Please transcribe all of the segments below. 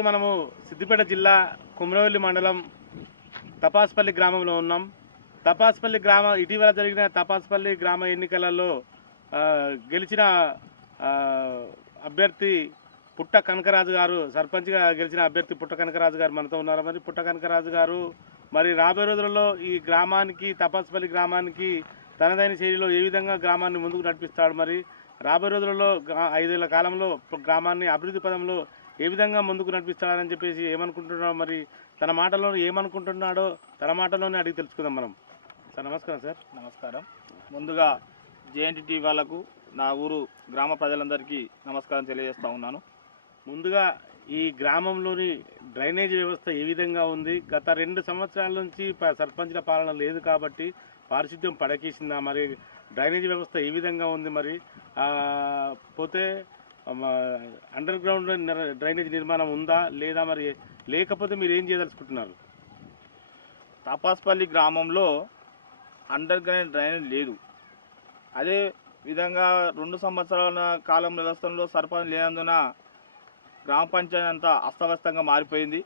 ఈరోజు మనము సిద్దిపేట జిల్లా కుమ్రవెల్లి మండలం తపాస్పల్లి గ్రామంలో ఉన్నాం. తపాస్పల్లి ఇటీవల జరిగిన తపాస్పల్లి గ్రామ ఎన్నికలలో గెలిచిన అభ్యర్థి పుట్ట కనకరాజు గారు, సర్పంచ్గా గెలిచిన అభ్యర్థి పుట్ట కనకరాజు గారు మనతో ఉన్నారు. మరి పుట్ట కనకరాజు గారు మరి రాబోయే రోజులలో ఈ గ్రామానికి, తపాస్పల్లి గ్రామానికి తనదైన శైలిలో ఏ విధంగా గ్రామాన్ని ముందుకు నడిపిస్తాడు, మరి రాబోయే రోజులలో 5 ఏళ్ల కాలంలో గ్రామాన్ని అభివృద్ధి పదంలో ఏ విధంగా ముందుకు నడిపిస్తాడని చెప్పేసి ఏమనుకుంటున్నాడో, మరి తన మాటలో ఏమనుకుంటున్నాడో తన మాటలోనే అడిగి తెలుసుకుందాం మనం. సార్ నమస్కారం. సార్ నమస్కారం. ముందుగా జేఎన్టీటీ వాళ్ళకు, నా ఊరు గ్రామ ప్రజలందరికీ నమస్కారం తెలియజేస్తూ ఉన్నాను. ముందుగా ఈ గ్రామంలోని డ్రైనేజ్ వ్యవస్థ ఏ విధంగా ఉంది? గత 2 సంవత్సరాల నుంచి సర్పంచ్ల పాలన లేదు కాబట్టి పారిశుద్ధ్యం పడకేసిందా? మరి డ్రైనేజ్ వ్యవస్థ ఏ విధంగా ఉంది? మరి పోతే అండర్ గ్రౌండ్ డ్రైనేజ్ నిర్మాణం ఉందా లేదా? మరి లేకపోతే మీరు ఏం చేయదలుచుకుంటున్నారు? తపాస్పల్లి గ్రామంలో అండర్ గ్రౌండ్ డ్రైనేజ్ లేదు. అదే విధంగా 2 సంవత్సరాల కాలం వ్యవస్థలో సర్పంచ్ లేనందున గ్రామ పంచాయతీ అంతా అస్తవ్యస్తంగా మారిపోయింది.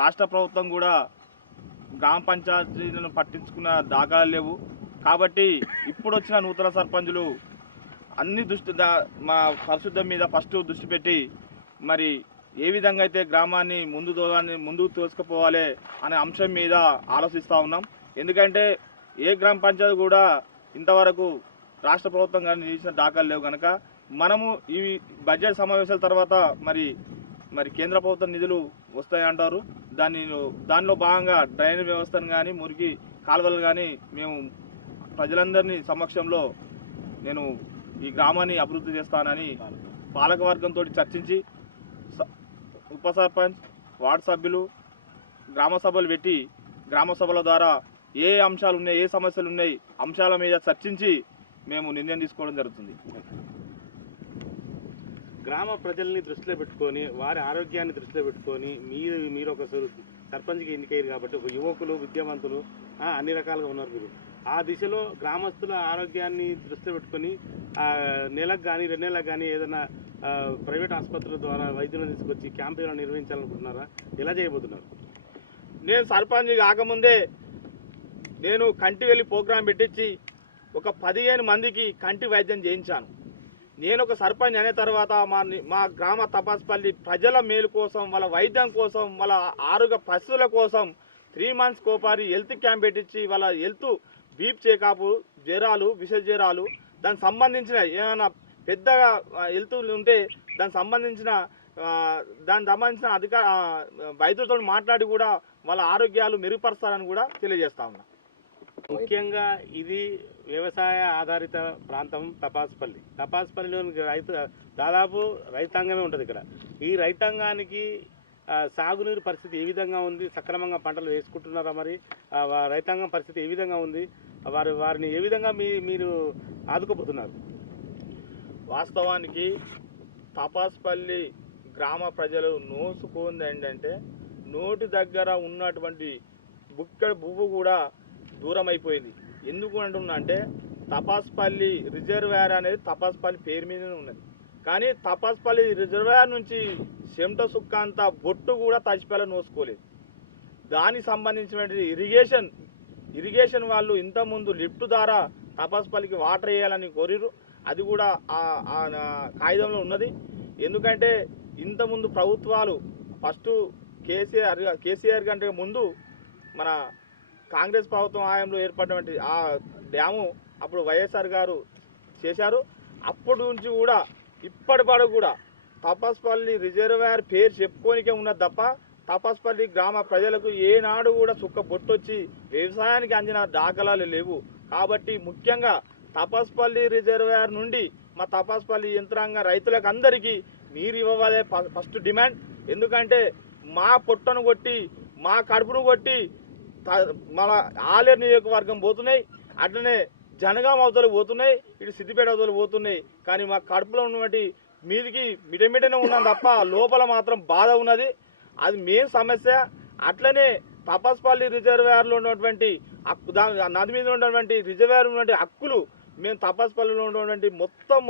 రాష్ట్ర ప్రభుత్వం కూడా గ్రామ పంచాయతీలను పట్టించుకున్న దాఖలాలు లేవు. కాబట్టి ఇప్పుడు వచ్చిన నూతన సర్పంచులు అన్ని మా పరిశుద్ధం మీద ఫస్ట్ దృష్టి పెట్టి మరి ఏ విధంగా అయితే గ్రామాన్ని ముందుకు తోసుకుపోవాలి అనే అంశం మీద ఆలోచిస్తూ ఉన్నాం. ఎందుకంటే ఏ గ్రామ పంచాయతీ కూడా ఇంతవరకు రాష్ట్ర ప్రభుత్వం కానీ చేసిన దాఖలు లేవు కనుక మనము ఈ బడ్జెట్ సమావేశాల తర్వాత మరి కేంద్ర ప్రభుత్వం నిధులు వస్తాయంటారు. దానిలో భాగంగా డ్రైనేజ్ వ్యవస్థను కానీ, మురికి కాలువలు కానీ మేము ప్రజలందరినీ సమక్షంలో నేను ఈ గ్రామాన్ని అభివృద్ధి చేస్తానని పాలకవర్గంతో చర్చించి ఉప సర్పంచ్, వార్డు సభ్యులు గ్రామ సభలు పెట్టి గ్రామ సభల ద్వారా ఏ అంశాలు ఉన్నాయి, ఏ సమస్యలు ఉన్నాయి అంశాల మీద చర్చించి మేము నిర్ణయం తీసుకోవడం జరుగుతుంది. గ్రామ ప్రజల్ని దృష్టిలో పెట్టుకొని, వారి ఆరోగ్యాన్ని దృష్టిలో పెట్టుకొని మీరు ఒక సర్పంచ్కి ఎన్నికయ్యారు కాబట్టి ఒక యువకులు, విద్యావంతులు అన్ని రకాలుగా ఉన్నారు. మీరు ఆ దిశలో గ్రామస్తుల ఆరోగ్యాన్ని దృష్టిలో పెట్టుకొని నెలకు కానీ 2 నెలలకు కానీ ఏదైనా ప్రైవేట్ ఆసుపత్రుల ద్వారా వైద్యులను తీసుకొచ్చి క్యాంపెయిన్లు నిర్వహించాలనుకుంటున్నారా? ఎలా చేయబోతున్నారు? నేను సర్పంచ్ కాకముందే నేను కంటి వెళ్ళి ప్రోగ్రాం పెట్టించి ఒక 15 మందికి కంటి వైద్యం చేయించాను. నేను ఒక సర్పంచ్ అనే తర్వాత మా గ్రామ తపాస్పల్లి ప్రజల మేలు కోసం, వాళ్ళ వైద్యం కోసం, వాళ్ళ ఆరోగ్య పరిస్థితుల కోసం 3 months కోపారి హెల్త్ క్యాంప్ పెట్టించి వాళ్ళ హెల్త్ బీప్ చెకప్, జ్వరాలు, విష జ్వరాలు, దానికి సంబంధించిన ఏమైనా పెద్దగా హెల్త్ ఉంటే దానికి సంబంధించిన వైద్యులతో మాట్లాడి కూడా వాళ్ళ ఆరోగ్యాలు మెరుగుపరుస్తారని కూడా తెలియజేస్తా ఉన్నా. ముఖ్యంగా ఇది వ్యవసాయ ఆధారిత ప్రాంతం తపాస్పల్లిలోని దాదాపు రైతాంగమే ఉంటుంది ఇక్కడ. ఈ రైతాంగానికి సాగునీరు పరిస్థితి ఏ విధంగా ఉంది? సక్రమంగా పంటలు వేసుకుంటున్నారా? మరి రైతాంగం పరిస్థితి ఏ విధంగా ఉంది? వారిని ఏ విధంగా మీరు ఆదుకోబోతున్నారు? వాస్తవానికి తపాస్పల్లి గ్రామ ప్రజలు నోసుకుంది ఏంటంటే నోటి దగ్గర ఉన్నటువంటి బుక్కడి పువ్వు కూడా దూరం అయిపోయింది. ఎందుకు అంటున్నా అంటే తపాస్పల్లి రిజర్వాయర్ అనేది తపాస్పల్లి పేరు మీదనే ఉన్నది. కానీ తపాస్పల్లి రిజర్వాయర్ నుంచి చెమట సుక్క అంత బొట్టు కూడా తడిచిపల్లి నోసుకోలేదు. దానికి సంబంధించినటువంటి ఇరిగేషన్ వాళ్ళు ఇంతకుముందు లిఫ్ట్ ద్వారా తపాస్పల్లికి వాటర్ వేయాలని కోరిరు. అది కూడా ఆ కాగితంలో ఉన్నది. ఎందుకంటే ఇంతకుముందు ప్రభుత్వాలు ఫస్ట్ కేసీఆర్ కంటే ముందు మన కాంగ్రెస్ ప్రభుత్వం హయాంలో ఏర్పడినటువంటి ఆ డ్యాము అప్పుడు వైఎస్ఆర్ గారు చేశారు. అప్పటి నుంచి కూడా ఇప్పటి వరకు కూడా తపాస్పల్లి రిజర్వాయర్ పేరు చెప్పుకోనికే ఉన్నది తప్ప తపాస్పల్లి గ్రామ ప్రజలకు ఏనాడు కూడా సుక్క బొట్టొచ్చి వ్యవసాయానికి అందిన దాఖలాలు లేవు. కాబట్టి ముఖ్యంగా తపాస్పల్లి రిజర్వాయర్ నుండి మా తపాస్పల్లి యంత్రాంగ రైతులకు అందరికీ నీరు ఇవ్వాలి ఫస్ట్ డిమాండ్. ఎందుకంటే మా పొట్టను కొట్టి, మా కడుపును కొట్టి మన ఆలేరు నియోజకవర్గం పోతున్నాయి, అట్లనే జనగాం అవతలు పోతున్నాయి, ఇటు సిద్దిపేట అవతలు పోతున్నాయి. కానీ మా కడుపులో ఉన్నటువంటి మీదికి మిటమిటనే ఉన్నాం తప్ప లోపల మాత్రం బాధ ఉన్నది. అది మెయిన్ సమస్య. అట్లనే తపాస్పల్లి రిజర్వాయర్లో ఉన్నటువంటి నది మీద ఉన్నటువంటి రిజర్వాయర్ ఉన్నటువంటి హక్కులు మేము తపాస్పల్లిలో ఉన్నటువంటి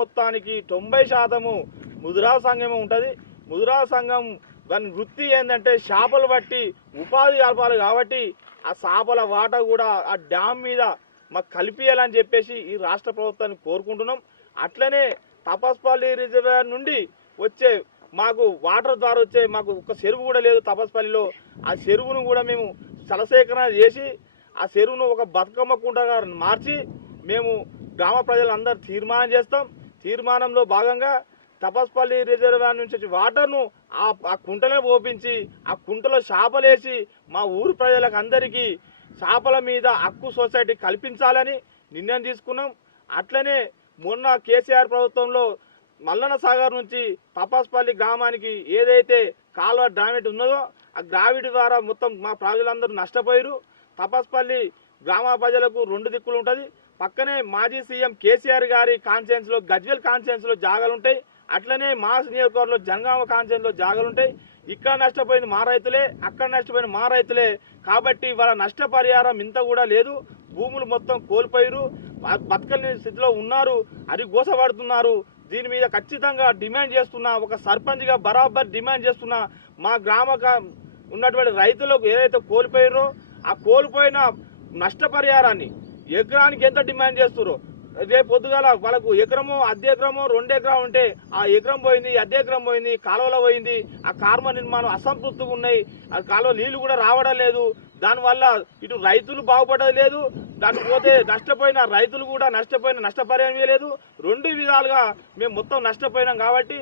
మొత్తానికి 90% ముదిరా సంఘమే ఉంటుంది. ముదిరా సంఘం దాని వృత్తి ఏంటంటే చేపలు పట్టి ఉపాధి కలపాలి కాబట్టి ఆ చేపల వాటా కూడా ఆ డ్యామ్ మీద మాకు కలిపియాలని చెప్పేసి ఈ రాష్ట్ర ప్రభుత్వాన్ని కోరుకుంటున్నాం. అట్లనే తపస్పల్లి రిజర్వాయర్ నుండి వచ్చే మాకు వాటర్ ద్వారా వచ్చే మాకు ఒక చెరువు కూడా లేదు తపస్పల్లిలో. ఆ చెరువును కూడా మేము జలసేకరణ చేసి ఆ చెరువును ఒక బతుకమ్మ కుంటగా మార్చి మేము గ్రామ ప్రజలందరూ తీర్మానం చేస్తాం. తీర్మానంలో భాగంగా తపస్పల్లి రిజర్వాయర్ నుంచి వచ్చే వాటర్ను ఆ కుంటనే పోపించి ఆ కుంటలో చేపలేసి మా ఊరు ప్రజలకు అందరికీ చేపల మీద హక్కు సొసైటీ కల్పించాలని నిర్ణయం తీసుకున్నాం. అట్లనే మొన్న కేసీఆర్ ప్రభుత్వంలో మల్లన్న సాగర్ నుంచి తపస్పల్లి గ్రామానికి ఏదైతే కాలువ డ్రామేట్ ఉన్నదో ఆ గ్రావిటీ ద్వారా మొత్తం మా ప్రజలందరూ నష్టపోయారు. తపస్పల్లి గ్రామ ప్రజలకు 2 దిక్కులు ఉంటుంది. పక్కనే మాజీ సీఎం కేసీఆర్ గారి కాన్స్టిట్యున్సీలో గజ్వేల్ కాన్స్టిట్యున్సీలో జాగాలు ఉంటాయి. అట్లనే మా నియోజకవర్గంలో జనగామ కాన్స్టిట్యున్సీలో జాగాలు ఉంటాయి. ఇక్కడ నష్టపోయింది మా రైతులే, అక్కడ నష్టపోయిన మా రైతులే. కాబట్టి వాళ్ళ నష్టపరిహారం ఇంత కూడా లేదు. భూములు మొత్తం కోల్పోయారు, బతకలేని స్థితిలో ఉన్నారు, అది గోసపడుతున్నారు. దీని మీద ఖచ్చితంగా డిమాండ్ చేస్తున్నా, ఒక సర్పంచ్గా బరాబర్ డిమాండ్ చేస్తున్నా. మా ఉన్నటువంటి రైతులకు ఏదైతే కోల్పోయారో ఆ కోల్పోయిన నష్టపరిహారాన్ని ఎకరానికి ఎంత డిమాండ్ చేస్తారో రేపు పొద్దుగాల వాళ్ళకు ఎకరమో అద్దె ఎకరమో 2 ఎకరాలు ఉంటే ఆ ఎకరం పోయింది, అద్దె ఎకరం పోయింది, కాలువలో పోయింది. ఆ కార్మ నిర్మాణం అసంతృప్తిగా ఉన్నాయి. ఆ కాలువ నీళ్లు కూడా రావడం లేదు. దానివల్ల ఇటు రైతులు బాగుపడడం లేదు, దానికి పోతే నష్టపోయిన రైతులు కూడా నష్టపరిహారం లేదు. 2 విధాలుగా మేము మొత్తం నష్టపోయినాం. కాబట్టి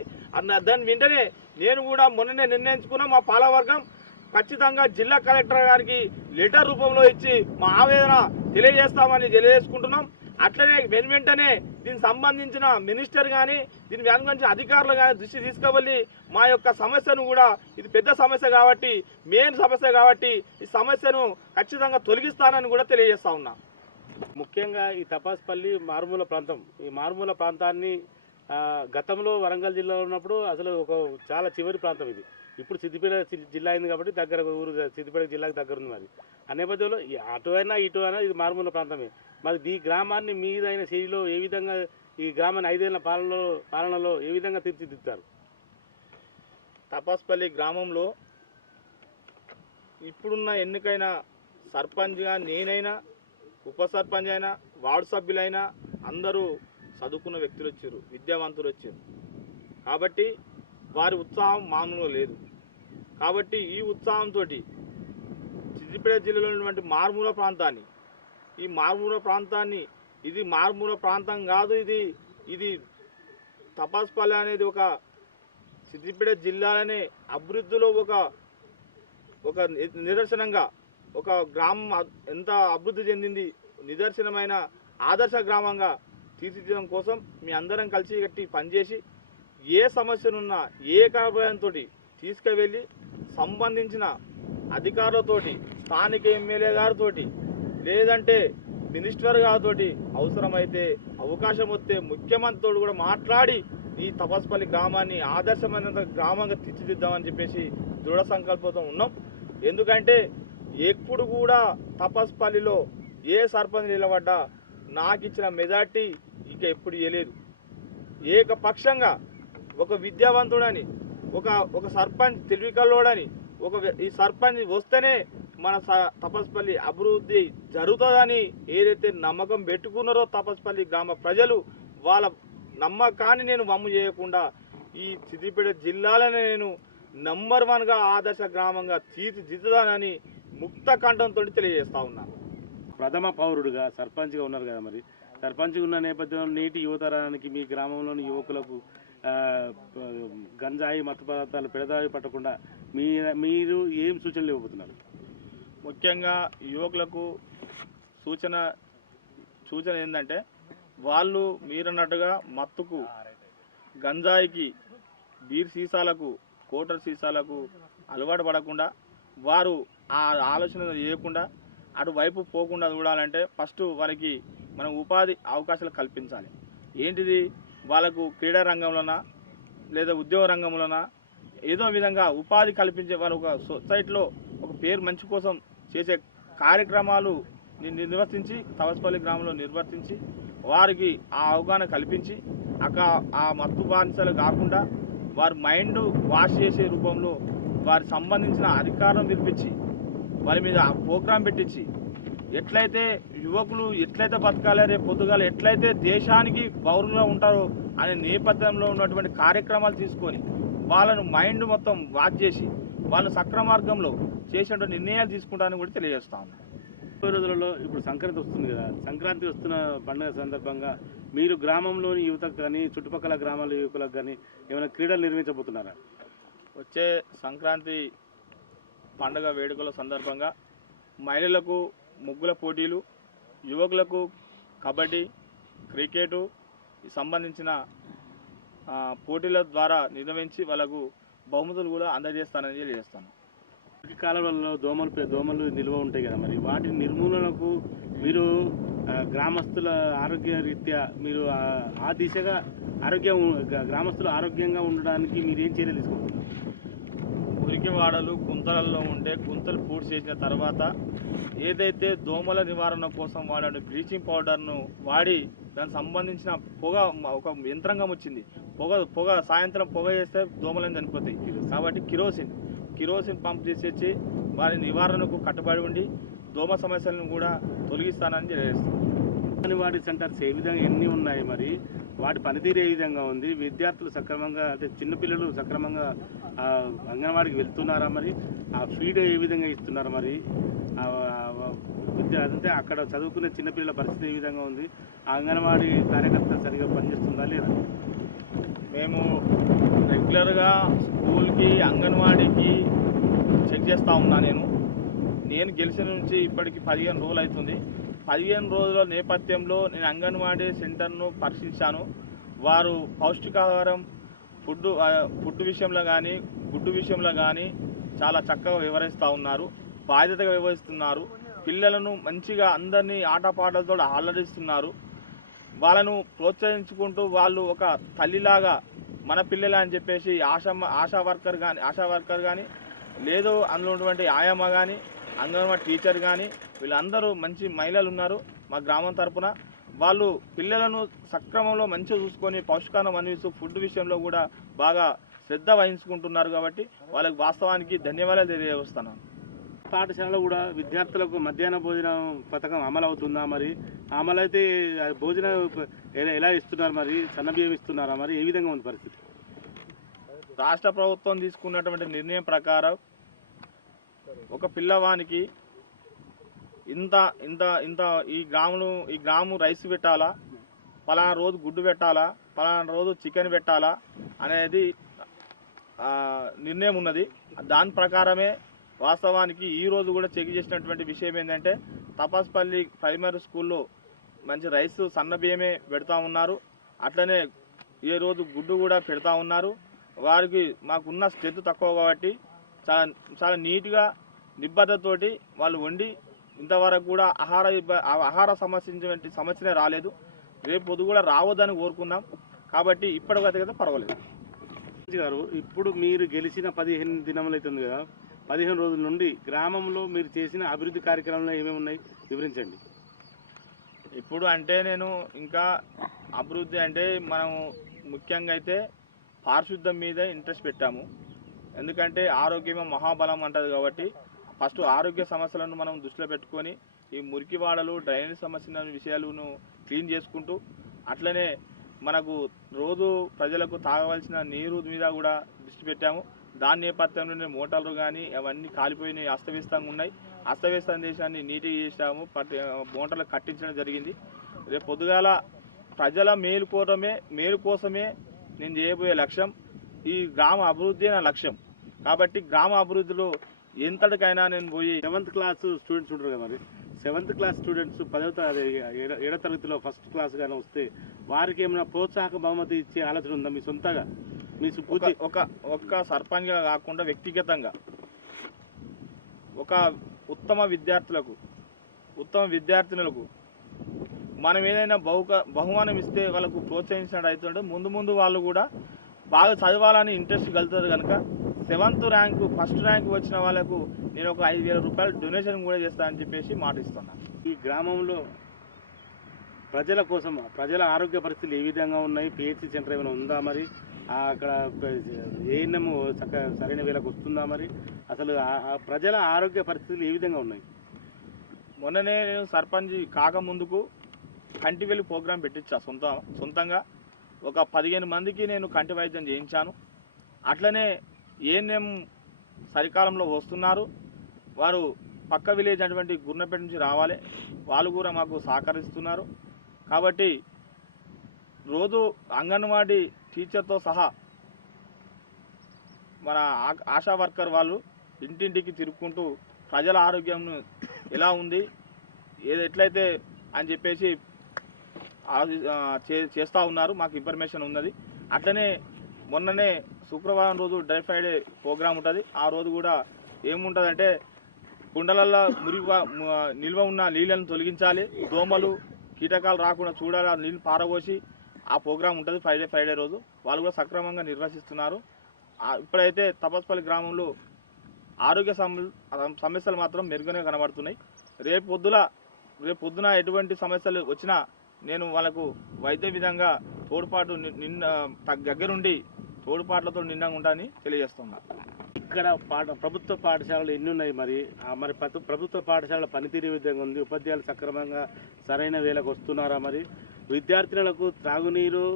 దాని వెంటనే నేను కూడా మొన్ననే నిర్ణయించుకున్నా, మా పాలవర్గం ఖచ్చితంగా జిల్లా కలెక్టర్ గారికి లెటర్ రూపంలో ఇచ్చి మా ఆవేదన తెలియజేసుకుంటున్నాం. అట్లనే వెంటనే దీనికి సంబంధించిన మినిస్టర్ కానీ దీనికి సంబంధించిన అధికారులు కానీ దృష్టి తీసుకువెళ్ళి మా యొక్క సమస్యను కూడా, ఇది పెద్ద సమస్య కాబట్టి, మెయిన్ సమస్య కాబట్టి ఈ సమస్యను ఖచ్చితంగా తొలగిస్తానని కూడా తెలియజేస్తా ఉన్నా. ముఖ్యంగా ఈ తపస్పల్లి మారుమూల ప్రాంతం, ఈ మారుమూల ప్రాంతాన్ని గతంలో వరంగల్ జిల్లాలో ఉన్నప్పుడు అసలు చాలా చివరి ప్రాంతం ఇది. ఇప్పుడు సిద్దిపేట జిల్లా అయింది కాబట్టి దగ్గర ఊరు సిద్దిపేట జిల్లాకు దగ్గర ఉంది. మరి ఆ నేపథ్యంలో అటు అయినా ఇటు అయినా ఇది మారుమూల ప్రాంతమే. మరి ఈ గ్రామాన్ని మీదైన శైలిలో ఏ విధంగా ఈ గ్రామాన్ని 5 ఏళ్ల పాలనలో ఏ విధంగా తీర్చిదిద్దుతారు? తపస్పల్లి గ్రామంలో ఇప్పుడున్న ఎన్నికైన సర్పంచ్గా నేనైనా, ఉప సర్పంచ్ అయినా, వార్డు సభ్యులైనా అందరూ చదువుకున్న వ్యక్తులు వచ్చారు, విద్యావంతులు వచ్చారు. కాబట్టి వారి ఉత్సాహం మామూలుగా లేదు. కాబట్టి ఈ ఉత్సాహంతో సిద్దిపేట జిల్లాలో ఉన్నటువంటి మారుమూల ప్రాంతాన్ని, ఈ మారుమూల ప్రాంతాన్ని, ఇది మారుమూల ప్రాంతం కాదు, ఇది తపస్పల్లి అనేది ఒక సిద్దిపేట జిల్లాలోనే అభివృద్ధిలో ఒక నిదర్శనంగా, ఒక గ్రామం ఎంత అభివృద్ధి చెందింది నిదర్శనమైన ఆదర్శ గ్రామంగా తీర్చిదిద్దడం కోసం మీ అందరం కలిసి కట్టి పనిచేసి ఏ సమస్యనున్నా ఏకాభిప్రాయంతో తీసుకువెళ్ళి సంబంధించిన అధికారులతోటి, స్థానిక ఎమ్మెల్యే గారితో, లేదంటే మినిస్టర్ గారితో, అవసరమైతే అవకాశం వస్తే ముఖ్యమంత్రితో కూడా మాట్లాడి ఈ తపస్పల్లి గ్రామాన్ని ఆదర్శమైన గ్రామంగా తీర్చిదిద్దామని చెప్పేసి దృఢ సంకల్పంతో ఉన్నాం. ఎందుకంటే ఎప్పుడు కూడా తపస్పల్లిలో ఏ సర్పంచ్ నిలబడ్డా నాకు ఇచ్చిన మెజార్టీ ఇక ఎప్పుడు ఇవ్వలేదు. ఏకపక్షంగా ఒక విద్యావంతుడని, ఒక సర్పంచ్ తెలివికల్లోడని, ఈ సర్పంచ్ వస్తేనే మన తపస్పల్లి అభివృద్ధి జరుగుతుందని ఏదైతే నమ్మకం పెట్టుకున్నారో తపస్పల్లి గ్రామ ప్రజలు, వాళ్ళ నమ్మకాన్ని నేను వమ్ము చేయకుండా ఈ సిద్దిపేట జిల్లాలోనే నేను నంబర్ 1గా ఆదర్శ గ్రామంగా తీర్చిదిద్దుతానని ముక్త కంఠంతో తెలియజేస్తా ఉన్నా. ప్రథమ పౌరుడుగా సర్పంచ్గా ఉన్నారు కదా, మరి సర్పంచ్గా ఉన్న నేపథ్యంలో నేటి యువతరానికి, మీ గ్రామంలోని యువకులకు గంజాయి మత్తు పదార్థాలు పెడదావి పట్టకుండా మీరు ఏం సూచనలు ఇవ్వబోతున్నారు? ముఖ్యంగా యువకులకు సూచన ఏంటంటే, వాళ్ళు మీరన్నట్టుగా మత్తుకు, గంజాయికి, బీర్ సీసాలకు, కోటర్ సీసాలకు అలవాటు పడకుండా, వారు ఆ ఆలోచన చేయకుండా అటువైపు పోకుండా చూడాలంటే ఫస్ట్ వారికి మనం ఉపాధి అవకాశాలు కల్పించాలి. ఏంటిది, వాళ్ళకు క్రీడా రంగంలోనా లేదా ఉద్యోగ రంగంలోనా ఏదో విధంగా ఉపాధి కల్పించే, వాళ్ళు ఒక సొసైటీలో ఒక పేరు మంచి కోసం చేసే కార్యక్రమాలు నిర్వర్తించి తపస్పల్లి గ్రామంలో నిర్వర్తించి వారికి ఆ అవగాహన కల్పించి ఆ మత్తు బానిసలు కాకుండా వారి మైండ్ వాష్ చేసే రూపంలో వారి సంబంధించిన అధికారం పిలిపించి వారి మీద ప్రోగ్రాం పెట్టించి ఎట్లయితే యువకులు ఎట్లయితే బతకాలి, రేపు పొద్దుగాల ఎట్లయితే దేశానికి పౌరులుగా ఉంటారో అనే నేపథ్యంలో ఉన్నటువంటి కార్యక్రమాలు తీసుకొని వాళ్ళను మైండ్ మొత్తం వాచ్ చేసి వాళ్ళను సక్రమార్గంలో చేసినటువంటి నిర్ణయాలు తీసుకుంటారని కూడా తెలియజేస్తా ఉన్నాను. రోజులలో ఇప్పుడు సంక్రాంతి వస్తుంది కదా, సంక్రాంతి వస్తున్న పండుగ సందర్భంగా మీరు గ్రామంలోని యువతకు కానీ చుట్టుపక్కల గ్రామాల యువకులకు కానీ ఏమైనా క్రీడలు నిర్వహించబోతున్నారా? వచ్చే సంక్రాంతి పండుగ వేడుకల సందర్భంగా మహిళలకు ముగ్గుల పోటీలు, యువకులకు కబడ్డీ, క్రికెటు సంబంధించిన పోటీల ద్వారా నిర్వహించి వాళ్ళకు బహుమతులు కూడా అందజేస్తానని తెలియజేస్తాను. ఈ కాలంలో దోమలు నిల్వ ఉంటాయి కదా, మరి వాటి నిర్మూలనకు మీరు గ్రామస్తుల ఆరోగ్య రీత్యా మీరు ఆ దిశగా గ్రామస్తులు ఆరోగ్యంగా ఉండడానికి మీరు ఏం చర్యలు తీసుకుంటున్నారు? మురికి వాడలు గుంతలలో ఉంటే గుంతలు పూర్తి చేసిన తర్వాత ఏదైతే దోమల నివారణ కోసం వాడే బ్లీచింగ్ పౌడర్ను వాడి దానికి సంబంధించిన పొగ ఒక యంత్రాంగం వచ్చింది. పొగ సాయంత్రం పొగ చేస్తే దోమలను చనిపోతాయి. కాబట్టి కిరోసిన్ పంప్ చేసేసి వారి నివారణకు కట్టుబడి ఉండి దోమ సమస్యలను కూడా తొలగిస్తానని తెలియజేస్తాను. అంగన్వాడీ సెంటర్స్ ఏ విధంగా ఎన్ని ఉన్నాయి, మరి వాటి పనితీరు ఏ విధంగా ఉంది? విద్యార్థులు సక్రమంగా అంటే చిన్నపిల్లలు సక్రమంగా అంగన్వాడికి వెళ్తున్నారా? మరి ఆ ఫీడ్ ఏ విధంగా ఇస్తున్నారు? మరి అంటే అక్కడ చదువుకునే చిన్నపిల్లల పరిస్థితి ఏ విధంగా ఉంది? ఆ అంగన్వాడీ కార్యకర్త సరిగా పనిచేస్తుందా లేదా? మేము రెగ్యులర్గా స్కూల్కి అంగన్వాడీకి చెక్ చేస్తూ ఉన్నా. నేను గెలిచిన నుంచి ఇప్పటికి 15 రోజులు అవుతుంది. 15 రోజుల నేపథ్యంలో నేను అంగన్వాడీ సెంటర్ను పరిశీలించాను. వారు పౌష్టికాహారం ఫుడ్ విషయంలో కానీ గుడ్డు విషయంలో కానీ చాలా చక్కగా వివరిస్తూ ఉన్నారు, బాధ్యతగా వ్యవహరిస్తున్నారు. పిల్లలను మంచిగా అందరినీ ఆటపాటలతో ఆహ్లాదిస్తున్నారు. వాళ్ళను ప్రోత్సహించుకుంటూ వాళ్ళు ఒక తల్లిలాగా మన పిల్లలు అని చెప్పేసి ఆశా వర్కర్ కానీ లేదు అందులో ఉన్నటువంటి ఆయమ్మ కానీ అంగన్వాడీ టీచర్ కానీ వీళ్ళందరూ మంచి మహిళలు ఉన్నారు మా గ్రామం తరపున. వాళ్ళు పిల్లలను సక్రమంలో మంచిగా చూసుకొని పౌష్టికాహారం అందిస్తూ ఫుడ్ విషయంలో కూడా బాగా శ్రద్ధ వహించుకుంటున్నారు. కాబట్టి వాళ్ళకి వాస్తవానికి ధన్యవాదాలు తెలియజేస్తున్నాను. పాఠశాలలో కూడా విద్యార్థులకు మధ్యాహ్న భోజనం పథకం అమలు అవుతుందా? మరి అమలైతే భోజనం ఎలా ఇస్తున్నారు? మరి సన్నబియ్యం ఇస్తున్నారా? మరి ఏ విధంగా ఉంది పరిస్థితి? రాష్ట్ర ప్రభుత్వం తీసుకున్నటువంటి నిర్ణయం ప్రకారం ఒక పిల్లవానికి ఇంత ఇంత ఇంత ఈ గ్రాము రైస్ పెట్టాలా, పలానా రోజు గుడ్డు పెట్టాలా, పలానా రోజు చికెన్ పెట్టాలా అనేది నిర్ణయం ఉన్నది. దాని ప్రకారమే వాస్తవానికి ఈరోజు కూడా చెక్ చేసినటువంటి విషయం ఏంటంటే తపాస్పల్లి ప్రైమరీ స్కూల్లో మంచి రైస్ సన్న బియ్యమే పెడతా ఉన్నారు. అట్లనే ఏ రోజు గుడ్డు కూడా పెడతా ఉన్నారు. వారికి మాకున్న స్ట్రెంత్ తక్కువ కాబట్టి చాలా నీట్గా నిబద్ధతతోటి వాళ్ళు వండి ఇంతవరకు కూడా ఆహార సమస్యనే రాలేదు. రేపు పొద్దు కూడా రావద్దని కోరుకున్నాం. కాబట్టి ఇప్పటికైతే పర్వాలేదు. గారు ఇప్పుడు మీరు గెలిచిన 15 దినములు అవుతుంది కదా, 15 రోజుల నుండి గ్రామంలో మీరు చేసిన అభివృద్ధి కార్యక్రమాలు ఏమేమి ఉన్నాయి వివరించండి. ఇప్పుడు అంటే నేను ఇంకా అభివృద్ధి అంటే మనం ముఖ్యంగా అయితే పారిశుద్ధ్యం మీద ఇంట్రెస్ట్ పెట్టాము. ఎందుకంటే ఆరోగ్యమే మహాబలం అంటది. కాబట్టి ఫస్ట్ ఆరోగ్య సమస్యలను మనం దృష్టిలో పెట్టుకొని ఈ మురికి వాడలు డ్రైనేజ్ సమస్య విషయాలను క్లీన్ చేసుకుంటూ అట్లనే మనకు రోజు ప్రజలకు తాగవలసిన నీరు మీద కూడా దృష్టి పెట్టాము. దాని నేపథ్యంలోనే మోటార్లు కానీ అవన్నీ కాలిపోయినాయి, అస్తవ్యస్తంగా ఉన్నాయి. అస్తవ్యస్తం దేశాన్ని నీటిగా చేసాము, మోటార్లు కట్టించడం జరిగింది. రేపు పొద్దుగాల ప్రజల మేలు కోసమే నేను చేయబోయే లక్ష్యం ఈ గ్రామ అభివృద్ధి నా లక్ష్యం. కాబట్టి గ్రామ అభివృద్ధిలో ఎంతటికైనా నేను పోయి 7th క్లాస్ స్టూడెంట్స్ ఉంటారు కదా, మరి 7th క్లాస్ స్టూడెంట్స్ 7వ తరగతిలో ఫస్ట్ క్లాస్ కానీ వస్తే వారికి ఏమైనా ప్రోత్సాహక బహుమతి ఇచ్చే ఆలోచన ఉందా? మీ సొంతగా మీ ఒక్క సర్పంచ్గా కాకుండా వ్యక్తిగతంగా ఒక ఉత్తమ విద్యార్థినులకు మనం ఏదైనా బహుమానం ఇస్తే వాళ్ళకు ప్రోత్సహించినట్టు అవుతుంటే ముందు వాళ్ళు కూడా బాగా చదవాలని ఇంట్రెస్ట్ కలుగుతుంది. కనుక 7th ర్యాంకు ఫస్ట్ ర్యాంకు వచ్చిన వాళ్ళకు నేను ఒక 5,000 రూపాయలు డొనేషన్ కూడా చేస్తానని చెప్పేసి మాట ఇస్తున్నాను. ఈ గ్రామంలో ప్రజల కోసం ప్రజల ఆరోగ్య పరిస్థితులు ఏ విధంగా ఉన్నాయి? పిహెచ్సి సెంటర్ ఏమైనా ఉందా? మరి అక్కడ ఏఎన్ఎం సరైన వేళకు వస్తుందా మరి? అసలు ఆ ప్రజల ఆరోగ్య పరిస్థితులు ఏ విధంగా ఉన్నాయి? మొన్ననే నేను సర్పంచ్ కాకముందుకు కంటి వెలుగు ప్రోగ్రాం పెట్టించా సొంతంగా ఒక 15 మందికి నేను కంటి వైద్యం చేయించాను. అట్లనే ఏఎన్ఎం సరికాలంలో వస్తున్నారు. వారు పక్క విలేజ్ అటువంటి గుర్నపేట నుంచి రావాలి, వాళ్ళు కూడా మాకు సహకరిస్తున్నారు. కాబట్టి రోజు అంగన్వాడీ టీచర్తో సహా మన ఆశా వర్కర్ వాళ్ళు ఇంటింటికి తిరుక్కుంటూ ప్రజల ఆరోగ్యం ఎలా ఉంది ఎట్లయితే అని చెప్పేసి చేస్తూ ఉన్నారు. మాకు ఇన్ఫర్మేషన్ ఉన్నది. అట్లనే మొన్ననే శుక్రవారం రోజు డ్రై ఫ్రైడే ప్రోగ్రాం ఉంటుంది. ఆ రోజు కూడా ఏముంటుందంటే కుండలల్లో నిల్వ ఉన్న నీళ్ళను తొలగించాలి, దోమలు కీటకాలు రాకుండా చూడాలి, ఆ నీళ్ళు పారబోసి ఆ ప్రోగ్రాం ఉంటుంది. ఫ్రైడే రోజు వాళ్ళు కూడా సక్రమంగా నిర్వహిస్తున్నారు. ఇప్పుడైతే తపస్పల్లి గ్రామంలో ఆరోగ్య సమస్యలు మాత్రం మెరుగ్గానే కనబడుతున్నాయి. రేపు పొద్దున ఎటువంటి సమస్యలు వచ్చినా నేను వాళ్ళకు వైద్య విధంగా తోడ్పాటు దగ్గరుండి తోడ్పాట్లతో నిండంగా ఉంటానని తెలియజేస్తున్నా. ఇక్కడ ప్రభుత్వ పాఠశాలలు ఎన్ని ఉన్నాయి మరి? మరి ప్రభుత్వ పాఠశాలల పనితీరు విధంగా ఉంది? ఉపాధ్యాయులు సక్రమంగా సరైన వేళకు వస్తున్నారా? మరి విద్యార్థులకు త్రాగునీరు,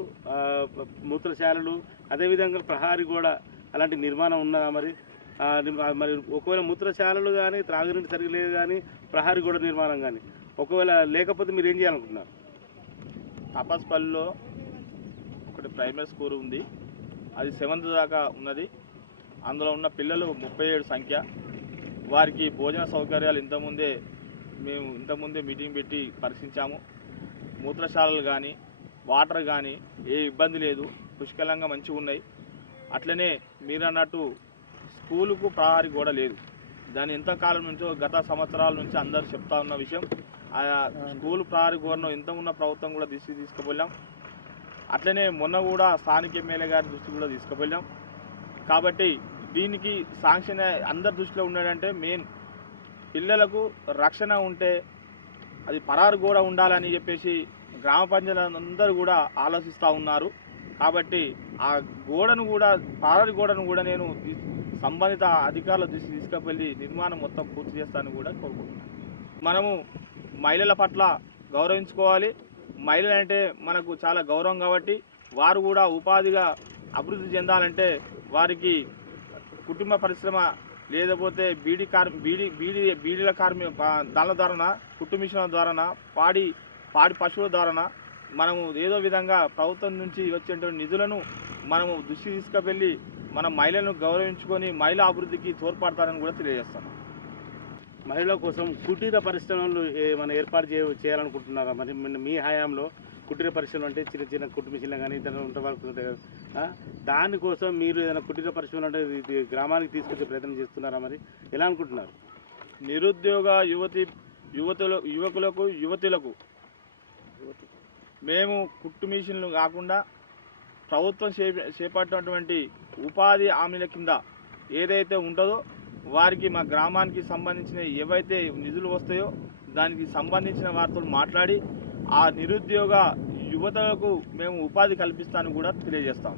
మూత్రశాలలు, అదేవిధంగా ప్రహారీ గోడ అలాంటి నిర్మాణం ఉన్నదా? మరి మరి ఒకవేళ మూత్రశాలలు కానీ, త్రాగునీరు సరిగ్గా లేదు కానీ, ప్రహారీ గోడ నిర్మాణం కానీ ఒకవేళ లేకపోతే మీరు ఏం చేయాలనుకుంటున్నారు? తపస్పల్లిలో ఒకటి ప్రైమరీ స్కూల్ ఉంది, అది 7th దాకా ఉన్నది. అందులో ఉన్న పిల్లలు 37 సంఖ్య. వారికి భోజన సౌకర్యాలు ఇంతకుముందే మీటింగ్ పెట్టి పరీక్షించాము. మూత్రశాలలు కానీ వాటర్ కానీ ఏ ఇబ్బంది లేదు, పుష్కలంగా మంచిగా ఉన్నాయి. అట్లనే మీరు అన్నట్టు స్కూలుకు ప్రహారీ గోడ లేదు. దాని ఎంతకాలం నుంచో గత సంవత్సరాల నుంచి అందరూ చెప్తా ఉన్న విషయం. ఆ స్కూల్ ప్రహారీ గోడను ఎంత ఉన్న ప్రభుత్వం కూడా తీసుకుపోయాం. అట్లనే మొన్న కూడా స్థానిక ఎమ్మెల్యే గారి దృష్టి కూడా తీసుకుపోయాం. కాబట్టి దీనికి శాంక్షన్ అందరి దృష్టిలో ఉన్నాడంటే మెయిన్ పిల్లలకు రక్షణ ఉంటే అది పరారు గోడ ఉండాలని చెప్పేసి గ్రామ పంచాయతీ అందరూ కూడా ఆలోచిస్తూ ఉన్నారు. కాబట్టి ఆ పరారు గోడను కూడా నేను సంబంధిత అధికారుల దృష్టి తీసుకువెళ్ళి నిర్మాణం మొత్తం పూర్తి చేస్తానని కూడా కోరుకుంటున్నాను. మనము మహిళల పట్ల గౌరవించుకోవాలి. మహిళలు అంటే మనకు చాలా గౌరవం కాబట్టి వారు కూడా ఉపాధిగా అభివృద్ధి చెందాలంటే వారికి కుటుంబ పరిశ్రమ లేకపోతే బీడీల దాని ద్వారా, కుట్టు మిషన్ల ద్వారా, పాడి పశువుల ద్వారా మనము ఏదో విధంగా ప్రభుత్వం నుంచి వచ్చేటువంటి నిధులను మనము దృష్టి తీసుకువెళ్ళి మన మహిళలను గౌరవించుకొని మహిళా అభివృద్ధికి తోడ్పడతారని కూడా తెలియజేస్తాను. మహిళల కోసం కుటీర పరిశ్రమలు ఏమైనా ఏర్పాటు చేయాలనుకుంటున్నారా? మరి మీ హయాంలో కుటీర పరిశ్రమలు అంటే చిన్న చిన్న కుట్టు మిషన్లు కానీ ఇతర ఉంటాయి కదా, దానికోసం మీరు ఏదైనా కుటీర పరిశ్రమలు అంటే గ్రామానికి తీసుకొచ్చే ప్రయత్నం చేస్తున్నారా? మరి ఎలా అనుకుంటున్నారు? నిరుద్యోగ యువతులకు మేము కుట్టు మిషన్లు కాకుండా ప్రభుత్వం చేపట్టినటువంటి ఉపాధి హామీల కింద ఏదైతే ఉంటుందో వారికి మా గ్రామానికి సంబంధించిన ఏవైతే నిధులు వస్తాయో దానికి సంబంధించిన వారితో మాట్లాడి ఆ నిరుద్యోగ యువతలకు మేము ఉపాధి కల్పిస్తామని కూడా తెలియజేస్తాం.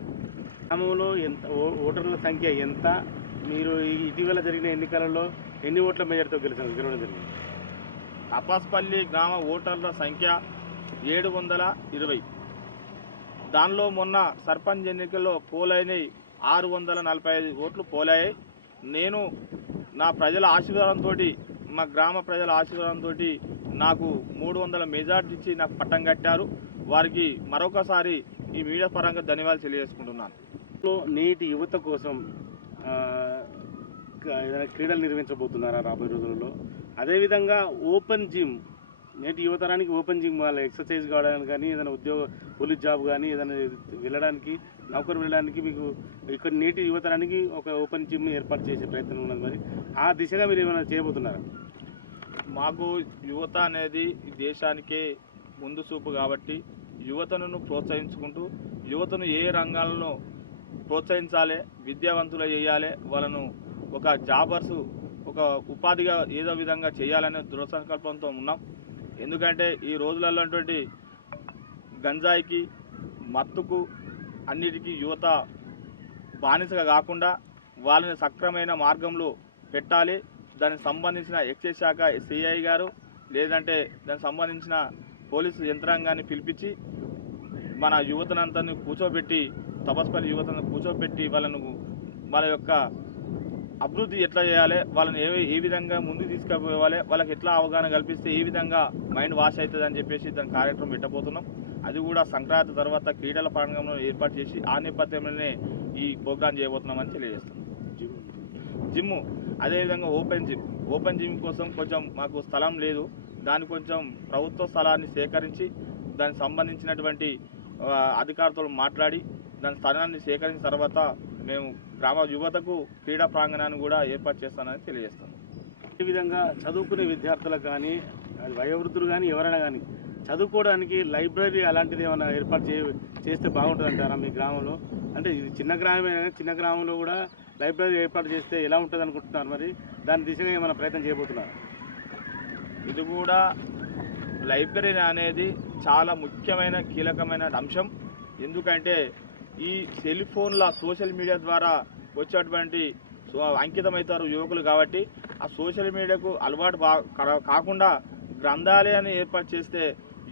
గ్రామంలో ఎంత ఓటర్ల సంఖ్య ఎంత? మీరు ఇటీవల జరిగిన ఎన్నికలలో ఎన్ని ఓట్ల మెజార్టీతో గెలవడం జరిగింది? తపస్పల్లి గ్రామ ఓటర్ల సంఖ్య 720. దానిలో మొన్న సర్పంచ్ ఎన్నికల్లో పోలైనవి 645 ఓట్లు పోలయ్యాయి. నేను నా ప్రజల ఆశీర్వాదంతో, మా గ్రామ ప్రజల ఆశీర్వాదంతో నాకు 300 మెజార్టీ ఇచ్చి నాకు పట్టం కట్టారు. వారికి మరొకసారి ఈ మీడియా పరంగా ధన్యవాదాలు తెలియజేసుకుంటున్నాను. నేటి యువత కోసం ఏదైనా క్రీడలు నిర్వహించబోతున్నారా రాబోయే రోజులలో? అదేవిధంగా ఓపెన్ జిమ్, నేటి యువతరానికి ఓపెన్ జిమ్ వాళ్ళ ఎక్సర్సైజ్ కావడానికి కానీ, ఏదైనా పోలీస్ జాబ్ కానీ ఏదైనా వెళ్ళడానికి, నౌకరు వెళ్ళడానికి మీకు ఇక్కడ నేటి యువతరానికి ఒక ఓపెన్ జిమ్ ఏర్పాటు చేసే ప్రయత్నం ఉన్నది. మరి ఆ దిశగా మీరు ఏమైనా చేయబోతున్నారా? మాకు యువత అనేది ఈ దేశానికే ముందు చూపు కాబట్టి యువతను ప్రోత్సహించుకుంటూ యువతను ఏ రంగాలను ప్రోత్సహించాలి, విద్యావంతులు చేయాలి, వాళ్ళను ఒక జాబర్సు, ఒక ఉపాధిగా ఏదో విధంగా చేయాలనే దృఢ సంకల్పంతో ఉన్నాం. ఎందుకంటే ఈ రోజులలో గంజాయికి, మత్తుకు, అన్నిటికీ యువత బానిసగా కాకుండా వాళ్ళని సక్రమైన మార్గంలో పెట్టాలి. దానికి సంబంధించిన ఎక్సైజ్ శాఖ సిఐ గారు లేదంటే దానికి సంబంధించిన పోలీసు యంత్రాంగాన్ని పిలిపించి మన యువతనంతా కూర్చోబెట్టి తపస్పల్లి యువతను కూర్చోబెట్టి వాళ్ళ యొక్క అభివృద్ధి ఎట్లా చేయాలి, వాళ్ళని ఏ విధంగా ముందుకు తీసుకుపోవాలి, వాళ్ళకి ఎట్లా అవగాహన కల్పిస్తే ఏ విధంగా మైండ్ వాష్ అవుతుంది అని చెప్పేసి దాని కార్యక్రమం పెట్టబోతున్నాం. అది కూడా సంక్రాంతి తర్వాత క్రీడల ప్రాంగణంలో ఏర్పాటు చేసి ఆ నేపథ్యంలోనే ఈ ప్రోగ్రాం చేయబోతున్నామని తెలియజేస్తున్నాం. జిమ్ అదేవిధంగా ఓపెన్ జిమ్ కోసం కొంచెం మాకు స్థలం లేదు. దాని కొంచెం ప్రభుత్వ స్థలాన్ని సేకరించి దానికి సంబంధించినటువంటి అధికారులతో మాట్లాడి దాని స్థలాన్ని సేకరించిన తర్వాత మేము గ్రామ యువతకు క్రీడా ప్రాంగణాన్ని కూడా ఏర్పాటు చేస్తానని తెలియజేస్తాను. ఈ విధంగా చదువుకునే విద్యార్థులకు కానీ వయోవృద్ధులు కానీ ఎవరైనా కానీ చదువుకోవడానికి లైబ్రరీ అలాంటిది ఏమైనా ఏర్పాటు చేస్తే బాగుంటుంది అంటారా మీ గ్రామంలో? అంటే ఇది చిన్న గ్రామమే, చిన్న గ్రామంలో కూడా లైబ్రరీ ఏర్పాటు చేస్తే ఎలా ఉంటుంది అనుకుంటున్నారు? మరి దాని దిశగా ఏమైనా ప్రయత్నం చేయబోతున్నారు? ఇది కూడా లైబ్రరీ అనేది చాలా ముఖ్యమైన కీలకమైన అంశం. ఎందుకంటే ఈ సెల్ ఫోన్ల సోషల్ మీడియా ద్వారా వచ్చేటువంటి అంకితమవుతారు యువకులు. కాబట్టి ఆ సోషల్ మీడియాకు అలవాటు కాకుండా గ్రంథాలయాన్ని ఏర్పాటు చేస్తే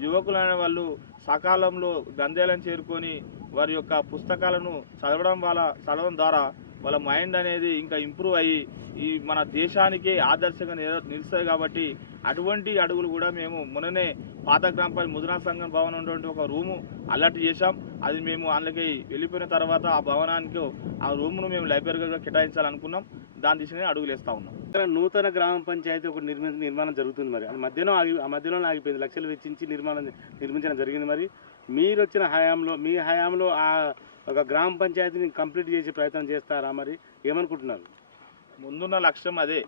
యువకులు అనే వాళ్ళు సకాలంలో గ్రంథాలయం చేరుకొని వారి యొక్క పుస్తకాలను చదవడం ద్వారా వాళ్ళ మైండ్ అనేది ఇంకా ఇంప్రూవ్ అయ్యి ఈ మన దేశానికి ఆదర్శంగా నిలుస్తాయి. కాబట్టి అటువంటి అడుగులు కూడా మేము మొన్ననే పాత గ్రామ పంచాయతీ ముద్రా సంఘం భవనం ఉన్నటువంటి ఒక రూము అలర్ట్ చేశాం. అది మేము అందులోకి వెళ్ళిపోయిన తర్వాత ఆ భవనానికి ఆ రూమ్ను మేము లైబ్రరీగా కేటాయించాలనుకున్నాం. దాని దిశనే అడుగులు వేస్తూ ఉన్నాం. నూతన గ్రామ పంచాయతీ ఒక నిర్మాణం జరుగుతుంది. మరి అది మధ్యలో ఆగిపోయింది. లక్షలు వెచ్చించి నిర్మించడం జరిగింది. మరి మీరు వచ్చిన హయాంలో మీ హయాంలో ఆ ఒక గ్రామ పంచాయతీని కంప్లీట్ చేసే ప్రయత్నం చేస్తారా? మరి ఏమనుకుంటున్నారు? ముందున్న లక్ష్యం అదే.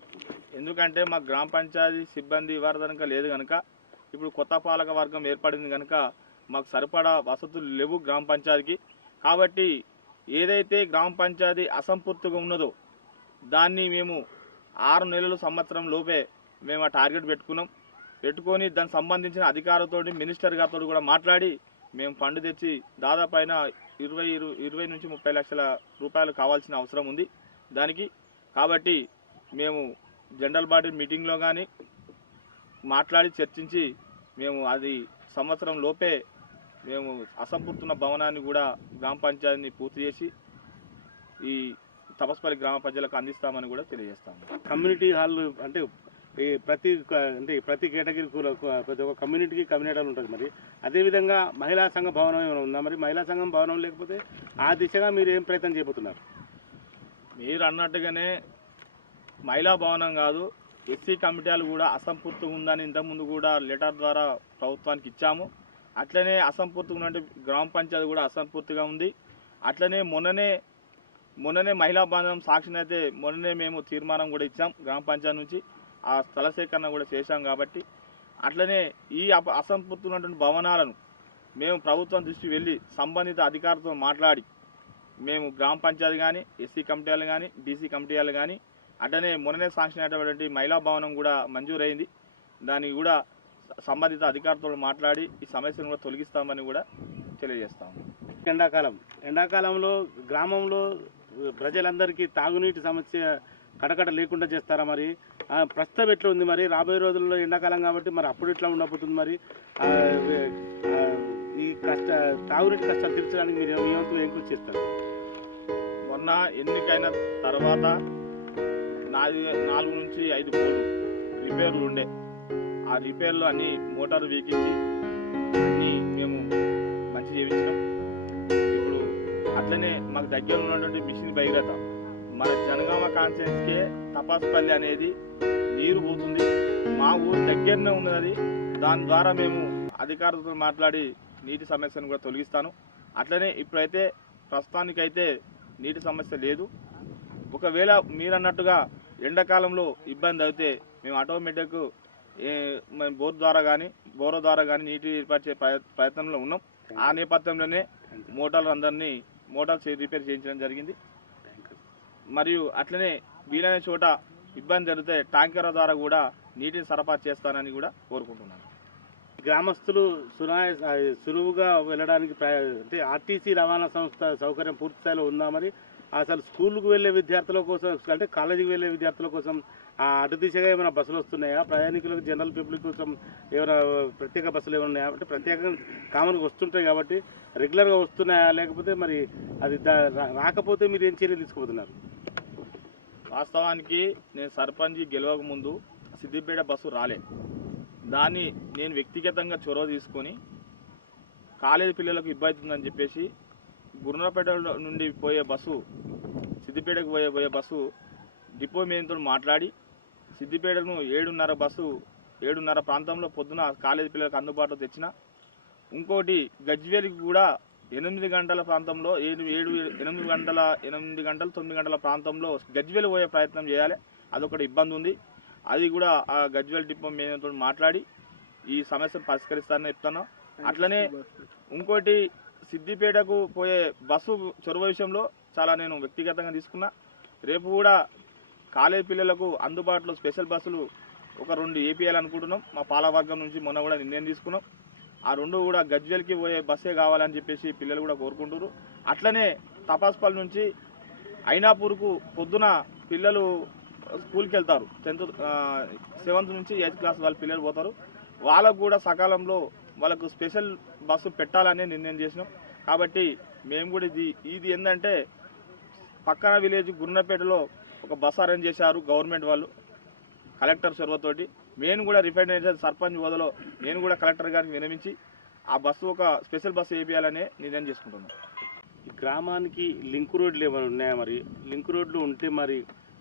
ఎందుకంటే మా గ్రామ పంచాయతీ సిబ్బంది ఇవ్వడానికి లేదు కనుక, ఇప్పుడు కొత్త పాలక వర్గం ఏర్పడింది కనుక మాకు సరిపడా వసతులు లేవు గ్రామ పంచాయతీకి. కాబట్టి ఏదైతే గ్రామ పంచాయతీ అసంపూర్తిగా ఉన్నదో దాన్ని మేము 6 నెలలు సంవత్సరం లోపే మేము ఆ టార్గెట్ పెట్టుకొని దానికి సంబంధించిన అధికారులతో మినిస్టర్ గారితో కూడా మాట్లాడి మేము ఫండ్ తెచ్చి దాదాపు 20 నుంచి 30 లక్షల రూపాయలు కావాల్సిన అవసరం ఉంది దానికి. కాబట్టి మేము జనరల్ బాడీ మీటింగ్లో కానీ మాట్లాడి చర్చించి మేము అది సంవత్సరం లోపే మేము అసంపూర్తున్న భవనాన్ని కూడా గ్రామ పంచాయతీని పూర్తి చేసి ఈ తపస్పల్లి గ్రామ ప్రజలకు అందిస్తామని కూడా తెలియజేస్తాము. కమ్యూనిటీ హాల్ అంటే ప్రతి కేటగిరీ ప్రతి ఒక్క కమ్యూనిటీకి కమ్యూనిటీ హాల్ ఉంటుంది. మరి అదేవిధంగా మహిళా సంఘ భవనం ఏమైనా ఉందా? మరి మహిళా సంఘం భవనం లేకపోతే ఆ దిశగా మీరు ఏం ప్రయత్నం చేయబోతున్నారు? మీరు అన్నట్టుగానే మహిళా భవనం కాదు, ఎస్సీ కమిటీలు కూడా అసంపూర్తిగా ఉందని ఇంతకుముందు కూడా లెటర్ ద్వారా ప్రభుత్వానికి ఇచ్చాము. అట్లనే అసంపూర్తిగా ఉన్నట్టు గ్రామ పంచాయతీ కూడా అసంపూర్తిగా ఉంది. అట్లనే మొన్ననే మహిళా భవనం సాక్షిని అయితే మొన్ననే మేము తీర్మానం కూడా ఇచ్చాం గ్రామ పంచాయతీ నుంచి. ఆ స్థల సేకరణ కూడా చేశాం. కాబట్టి అట్లనే ఈ అసంపూర్తిగా ఉన్నటువంటి భవనాలను మేము ప్రభుత్వం దృష్టికి వెళ్ళి సంబంధిత అధికారులతో మాట్లాడి మేము గ్రామ పంచాయతీ కానీ ఎస్సీ కమిటీలు కానీ బీసీ కమిటీలు కానీ అట్లనే మొన్ననే శాంక్షన్ అయినటువంటి మహిళా భవనం కూడా మంజూరైంది. దానికి కూడా సంబంధిత అధికారులతో మాట్లాడి ఈ సమస్యను కూడా తొలగిస్తామని కూడా తెలియజేస్తాము. ఎండాకాలంలో గ్రామంలో ప్రజలందరికీ తాగునీటి సమస్య కటకట లేకుండా చేస్తారా? మరి ప్రస్తుతం ఎట్లా ఉంది? మరి రాబోయే రోజుల్లో ఎండాకాలం కాబట్టి మరి అప్పుడు ఎట్లా ఉండబోతుంది? మరి ఈ తాగునీటి కష్టాలు తీర్చడానికి మీరు మీ వంతు ఏం కృషి చేస్తారు? మొన్న ఎన్నికైన తర్వాత 4 నుంచి 5 బోర్లు రిపేర్లు ఉండే. ఆ రిపేర్లు అన్నీ మోటార్ వీకించి అన్నీ మేము మంచి చేయించినాం. ఇప్పుడు అట్లనే మాకు దగ్గర ఉన్నటువంటి మిషన్ భగీరథ మన జనగామ కాన్స్టిట్యున్సీకే తపస్పల్లి అనేది నీరు పోతుంది. మా ఊరు దగ్గరనే ఉన్నది. దాని ద్వారా మేము అధికారులతో మాట్లాడి నీటి సమస్యను కూడా తొలగిస్తాను. అట్లనే ఇప్పుడైతే ప్రస్తుతానికైతే నీటి సమస్య లేదు. ఒకవేళ మీరు అన్నట్టుగా ఎండాకాలంలో ఇబ్బంది అయితే మేము ఆటోమేటిక్ బోరో ద్వారా కానీ నీటి ఏర్పాటు ప్రయత్నంలో ఉన్నాం. ఆ నేపథ్యంలోనే మోటార్లు రిపేర్ చేయించడం జరిగింది. మరియు అట్లనే వీలైన చోట ఇబ్బంది జరిగితే ట్యాంకర్ ద్వారా కూడా నీటిని సరఫరా చేస్తానని కూడా కోరుకుంటున్నాను. గ్రామస్తులు సులువుగా వెళ్ళడానికి అంటే ఆర్టీసీ రవాణా సంస్థ సౌకర్యం పూర్తి స్థాయిలో ఉందా? మరి అసలు స్కూల్కు వెళ్ళే విద్యార్థుల కోసం అంటే కాలేజీకి వెళ్ళే విద్యార్థుల కోసం అటు దిశగా ఏమైనా బస్సులు వస్తున్నాయా? ప్రయాణికులకు జనరల్ పబ్లిక్ కోసం ఏమైనా ప్రత్యేక బస్సులు ఏమైనా ఉన్నాయా? అంటే ప్రత్యేకంగా కామన్గా వస్తుంటాయి కాబట్టి రెగ్యులర్గా వస్తున్నాయా? లేకపోతే మరి అది రాకపోతే మీరు ఏం చర్యలు తీసుకుపోతున్నారు? వాస్తవానికి నేను సర్పంచ్ గెలవక ముందు సిద్దిపేట బస్సు రాలే. దాన్ని నేను వ్యక్తిగతంగా చొరవ తీసుకొని కాలేజీ పిల్లలకు ఇబ్బంది అవుతుందని చెప్పేసి గుర్రపేట నుండి పోయే బస్సు సిద్దిపేటకు పోయే బస్సు డిపో మేయంతో మాట్లాడి సిద్దిపేటను 7:30 ప్రాంతంలో పొద్దున కాలేజీ పిల్లలకు అందుబాటులో తెచ్చిన. ఇంకోటి గజ్వేల్కి కూడా 8 గంటల ప్రాంతంలో 8 గంటల 9 గంటల ప్రాంతంలో గజ్వేల్ పోయే ప్రయత్నం చేయాలి. అదొకటి ఇబ్బంది ఉంది. అది కూడా ఆ గజ్వేల్ డిపో మేయంతో మాట్లాడి ఈ సమస్యను పరిష్కరిస్తానని చెప్తాను. అట్లనే ఇంకోటి సిద్దిపేటకు పోయే బస్సు చొరవ విషయంలో చాలా నేను వ్యక్తిగతంగా తీసుకున్నా. రేపు కూడా కాలేజీ పిల్లలకు అందుబాటులో స్పెషల్ బస్సులు ఒక 2 ఏపీయాలనుకుంటున్నాం. మా పాలవర్గం నుంచి మొన్న కూడా నిర్ణయం తీసుకున్నాం. ఆ 2 కూడా గజ్వేల్కి పోయే బస్సే కావాలని చెప్పేసి పిల్లలు కూడా కోరుకుంటున్నారు. అట్లనే తపాస్పల్ నుంచి ఐనాపూర్కు పొద్దున పిల్లలు స్కూల్కి వెళ్తారు. 7th నుంచి 8th క్లాస్ వాళ్ళ పిల్లలు పోతారు. వాళ్ళకు కూడా సకాలంలో వాళ్ళకు స్పెషల్ బస్సు పెట్టాలని నిర్ణయం చేసినాం. కాబట్టి మేము కూడా ఇది ఏంటంటే పక్కన విలేజ్ గుర్నపేటలో ఒక బస్సు అరేంజ్ చేశారు గవర్నమెంట్ వాళ్ళు కలెక్టర్ చొరవతోటి. నేను కూడా రిప్రజెంటేటివ్ సర్పంచ్ హోదాలో నేను కూడా కలెక్టర్ గారికి వినమించి ఆ బస్సు ఒక స్పెషల్ బస్సు వేయాలనే నిర్ణయం చేసుకుంటున్నాం. ఈ గ్రామానికి లింక్ రోడ్లు ఏమైనా ఉన్నాయా? మరి లింక్ రోడ్లు ఉంటే మరి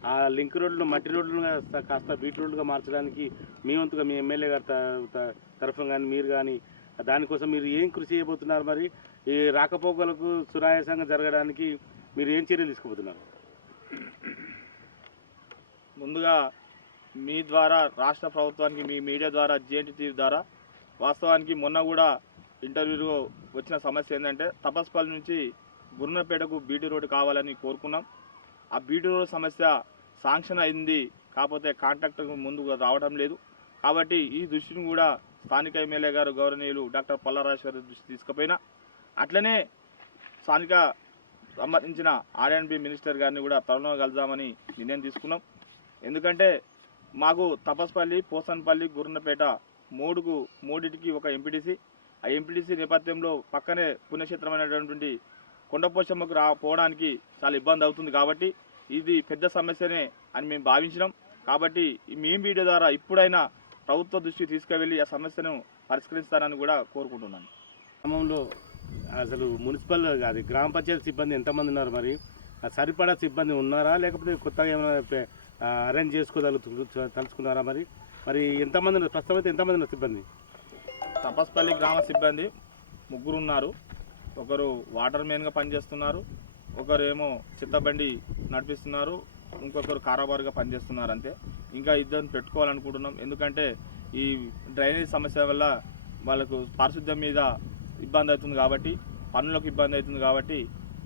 ఆ లింక్ రోడ్లు మట్టి రోడ్లుగా కాస్త బీట్ రోడ్లుగా మార్చడానికి మీ వంతుగా మీ ఎమ్మెల్యే గారి తరఫున కానీ మీరు కానీ దానికోసం మీరు ఏం కృషి చేయబోతున్నారు? మరి ఈ రాకపోకలకు సునాయాసంగా జరగడానికి మీరు ఏం చర్యలు తీసుకుపోతున్నారు? ముందుగా మీ ద్వారా రాష్ట్ర ప్రభుత్వానికి మీ మీడియా ద్వారా JNT ద్వారా వాస్తవానికి మొన్న కూడా ఇంటర్వ్యూలో వచ్చిన సమస్య ఏంటంటే తపస్పల్లి నుంచి గుర్నపేటకు బీటీ రోడ్డు కావాలని కోరుకున్నాం. ఆ బీటీ రోడ్డు సమస్య శాంక్షన్ అయింది, కాకపోతే కాంట్రాక్టర్ ముందుకు రావడం లేదు. కాబట్టి ఈ దృష్టిని కూడా స్థానిక ఎమ్మెల్యే గారు గౌరవనీయులు డాక్టర్ పల్లారాజేశ్వరి దృష్టి తీసుకుపోయినా, అట్లనే స్థానిక సంబంధించిన R&B మినిస్టర్ గారిని కూడా త్వరలో కలుద్దామని నిర్ణయం తీసుకున్నాం. ఎందుకంటే మాకు తపస్పల్లి, పోసన్పల్లి, గుర్నపేట మూడింటికి ఒక ఎంపీటీసీ. ఆ ఎంపీటీసీ నేపథ్యంలో పక్కనే పుణ్యక్షేత్రమైనటువంటి కొండపోచమ్మకు పోవడానికి చాలా ఇబ్బంది అవుతుంది. కాబట్టి ఇది పెద్ద సమస్యనే అని మేము భావించినాం. కాబట్టి మీ మీడియా ద్వారా ఇప్పుడైనా ప్రభుత్వ దృష్టికి తీసుకువెళ్ళి ఆ సమస్యను పరిష్కరిస్తానని కూడా కోరుకుంటున్నాను. గ్రామంలో అసలు మున్సిపల్ అది గ్రామ పంచాయతీ సిబ్బంది ఎంతమంది ఉన్నారు? మరి సరిపడా సిబ్బంది ఉన్నారా? లేకపోతే కొత్తగా ఏమైనా అరేంజ్ తలుచుకున్నారా? మరి ఎంతమంది ఉన్నారు? ప్రస్తుతం అయితే ఎంతమంది ఉన్నారు సిబ్బంది? తపస్పల్లి గ్రామ సిబ్బంది 3 ఉన్నారు. ఒకరు వాటర్ మెయిన్గా పనిచేస్తున్నారు, ఒకరు ఏమో చిత్తబండి నడిపిస్తున్నారు, ఇంకొకరు కారాబారుగా పనిచేస్తున్నారు. అంతే. ఇంకా 2 పెట్టుకోవాలనుకుంటున్నాం. ఎందుకంటే ఈ డ్రైనేజ్ సమస్య వల్ల వాళ్ళకు పారిశుద్ధ్యం మీద ఇబ్బంది అవుతుంది కాబట్టి, పనులకు ఇబ్బంది అవుతుంది కాబట్టి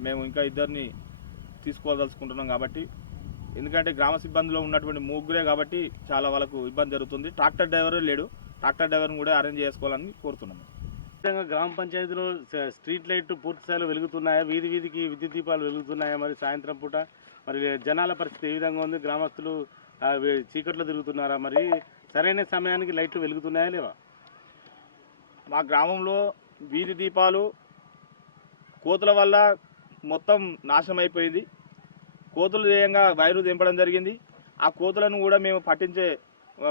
మేము ఇంకా 2 తీసుకోదలుచుకుంటున్నాం. కాబట్టి ఎందుకంటే గ్రామ సిబ్బందిలో ఉన్నటువంటి 3 కాబట్టి చాలా వాళ్ళకు ఇబ్బంది జరుగుతుంది. ట్రాక్టర్ డ్రైవర్ లేడు, ట్రాక్టర్ డ్రైవర్ని కూడా అరేంజ్ చేసుకోవాలని కోరుతున్నాము. విధంగా గ్రామ పంచాయతీలో స్ట్రీట్ లైట్ పూర్తి స్థాయిలో వెలుగుతున్నాయా? వీధికి విద్యుత్ దీపాలు వెలుగుతున్నాయా? మరి సాయంత్రం పూట మరి జనాల పరిస్థితి ఏ విధంగా ఉంది? గ్రామస్తులు చీకట్లో తిరుగుతున్నారా? మరి సరైన సమయానికి లైట్లు వెలుగుతున్నాయా లేవా? మా గ్రామంలో వీధి దీపాలు కోతుల వల్ల మొత్తం నాశనం అయిపోయింది. కోతులు చేయంగా వైరు దింపడం జరిగింది. ఆ కోతులను కూడా మేము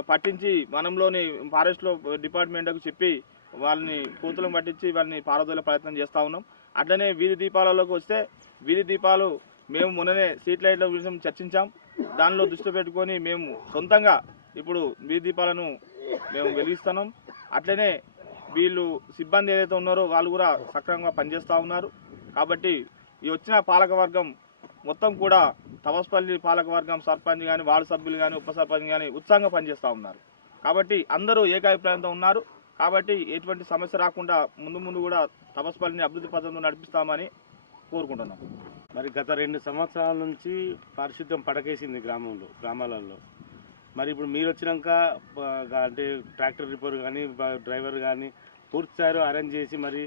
పట్టించి వనంలోని ఫారెస్ట్లో డిపార్ట్మెంట్కు చెప్పి వాళ్ళని కోతులను పట్టించి వాళ్ళని పారదోలే ప్రయత్నం చేస్తూ ఉన్నాం. అట్లనే వీధి దీపాలలోకి వస్తే వీధి దీపాలు మేము మొన్ననే స్ట్రీట్ లైట్ల విషయం చర్చించాం. దానిలో దృష్టి పెట్టుకొని మేము సొంతంగా ఇప్పుడు వీధి దీపాలను మేము వెలిగిస్తున్నాం. అట్లనే వీళ్ళు సిబ్బంది ఏదైతే ఉన్నారో వాళ్ళు కూడా సక్రమంగా పనిచేస్తూ ఉన్నారు. కాబట్టి ఈ వచ్చిన పాలకవర్గం మొత్తం కూడా తపస్పల్లి పాలకవర్గం సర్పంచ్ కానీ, వార్డు సభ్యులు కానీ, ఉప సర్పంచ్ కానీ ఉత్సాహంగా పనిచేస్తూ ఉన్నారు. కాబట్టి అందరూ ఏకాభిప్రాయంతో ఉన్నారు. కాబట్టి ఎటువంటి సమస్య రాకుండా ముందు కూడా తపస్పల్లిని అభివృద్ధి పథంలో నడిపిస్తామని కోరుకుంటున్నాం. మరి గత 2 సంవత్సరాల నుంచి పారిశుద్ధ్యం పడకేసింది గ్రామాలలో. మరి ఇప్పుడు మీరు వచ్చినాక అంటే ట్రాక్టర్ రిపేర్ కానీ, డ్రైవర్ కానీ, పూర్తి స్థాయిలో అరేంజ్ చేసి మరి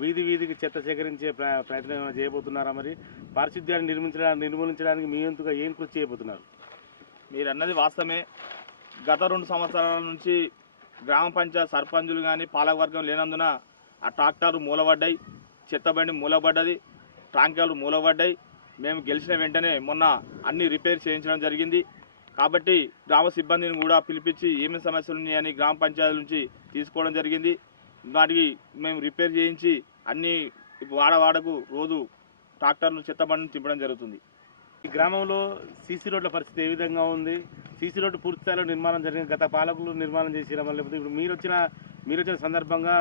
వీధి వీధికి చెత్త సేకరించే ప్రయత్నం ఏమైనా చేయబోతున్నారా? మరి పారిశుద్ధ్యాన్ని నిర్మూలించడానికి మీ వంతుగా ఏం కృషి చేయబోతున్నారు? మీరు అన్నది వాస్తవమే. గత 2 సంవత్సరాల నుంచి గ్రామ పంచాయత్ సర్పంచులు కానీ పాలకవర్గం లేనందున ఆ ట్రాక్టర్లు మూలబడ్డాయి, చెత్తబండి మూలబడ్డది, ట్యాంకర్లు మూలబడ్డాయి. మేము గెలిచిన వెంటనే మొన్న అన్ని రిపేర్ చేయించడం జరిగింది. కాబట్టి గ్రామ సిబ్బందిని కూడా పిలిపించి ఏమేమి సమస్యలు ఉన్నాయని గ్రామ పంచాయతీ నుంచి తీసుకోవడం జరిగింది. వాటికి మేము రిపేర్ చేయించి అన్ని వాడవాడకు రోజు ట్రాక్టర్లు చెత్తబండిని తిప్పడం జరుగుతుంది. ఈ గ్రామంలో సీసీ రోడ్ల పరిస్థితి ఏ విధంగా ఉంది? సీసీ రోడ్డు పూర్తి స్థాయిలో నిర్మాణం జరిగింది, గత పాలకులు నిర్మాణం చేసిరా? లేకపోతే ఇప్పుడు మీరు వచ్చిన సందర్భంగా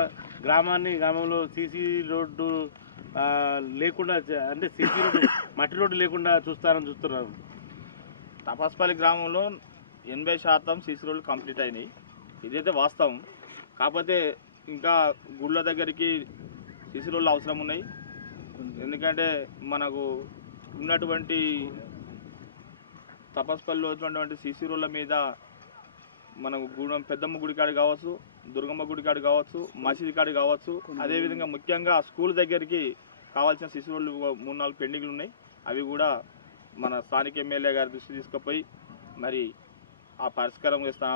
గ్రామంలో సీసీ రోడ్డు లేకుండా, అంటే సీసీ రోడ్డు మట్టి రోడ్డు లేకుండా చూస్తున్నారు. తపాస్పల్లి గ్రామంలో 80% సీసీ రోడ్లు కంప్లీట్ అయినాయి. ఇదైతే వాస్తవం. కాకపోతే ఇంకా గుళ్ళ దగ్గరికి సీసీ రోడ్లు అవసరం ఉన్నాయి. ఎందుకంటే మనకు ఉన్నటువంటి తపస్పల్లిలో వచ్చినటువంటి సీసీ రోడ్ల మీద మనకు పెద్దమ్మ గుడి కాడ కావచ్చు, దుర్గమ్మ గుడి కాడ కావచ్చు, మసీదు కాడ కావచ్చు, అదేవిధంగా ముఖ్యంగా స్కూల్ దగ్గరికి కావాల్సిన సీసీ రోడ్లు 3-4 పెండింగ్లు ఉన్నాయి. అవి కూడా మన స్థానిక ఎమ్మెల్యే గారి దృష్టి తీసుకుపోయి మరి ఆ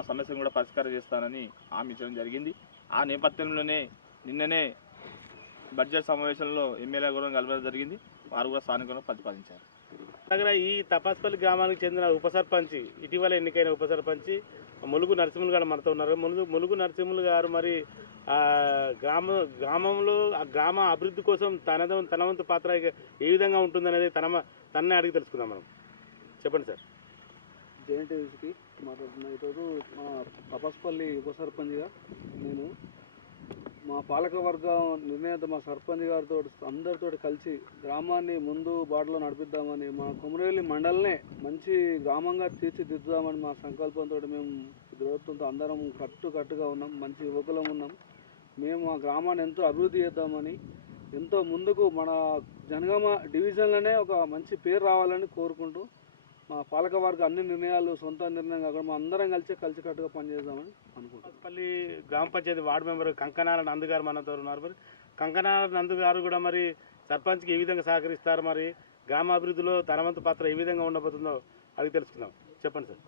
సమస్యను కూడా పరిష్కారం చేస్తానని హామీ ఇచ్చడం జరిగింది. ఆ నేపథ్యంలోనే నిన్ననే బడ్జెట్ సమావేశంలో ఎమ్మెల్యే కూడా కలవడం జరిగింది. వారు కూడా స్థానికంగా ప్రతిపాదించారు. దగ్గర ఈ తపాస్పల్లి గ్రామానికి చెందిన ఉప సర్పంచ్, ఇటీవల ఎన్నికైన ఉప సర్పంచ్ ములుగు నరసింహులు గారు మనతో ఉన్నారు. ములుగు నరసింహులు గారు మరి గ్రామంలో ఆ గ్రామ అభివృద్ధి కోసం తన వంతు పాత్ర ఏ విధంగా ఉంటుందనేది తన్నే అడిగి తెలుసుకుందాం మనం. చెప్పండి సార్. జేఎన్టీవీకి మాట్లాడుతున్నా. ఈరోజు మా తపాస్పల్లి ఉప సర్పంచ్గా నేను మా పాలకవర్గం నిర్ణయంతో మా సర్పంచ్ గారితో అందరితో కలిసి గ్రామాన్ని ముందు బాటలో నడిపిద్దామని, మా కొమరవెల్లి మండలనే మంచి గ్రామంగా తీర్చిదిద్దుదామని మా సంకల్పంతో మేము దృఢత్వంతో అందరం కట్టుగా ఉన్నాం. మంచి యువకులం ఉన్నాం. మేము ఆ గ్రామాన్ని ఎంతో అభివృద్ధి చేద్దామని, ఎంతో ముందుకు మన జనగామ డివిజన్లోనే ఒక మంచి పేరు రావాలని కోరుకుంటూ మా పాలకవర్గ అన్ని నిర్ణయాలు సొంత నిర్ణయం కాకుండా మా అందరం కలిసికట్టుగా పనిచేద్దామని అనుకుంటున్నాం. పల్లి గ్రామ పంచాయతీ వార్డు మెంబర్ కంకనాల నందు గారు మనతో ఉన్నారు. మరి కంకనాల నందు గారు కూడా మరి సర్పంచ్కి ఏ విధంగా సహకరిస్తారు? మరి గ్రామాభివృద్ధిలో తన వంతు పాత్ర ఏ విధంగా ఉండబోతుందో అడిగి తెలుసుకుందాం. చెప్పండి సార్.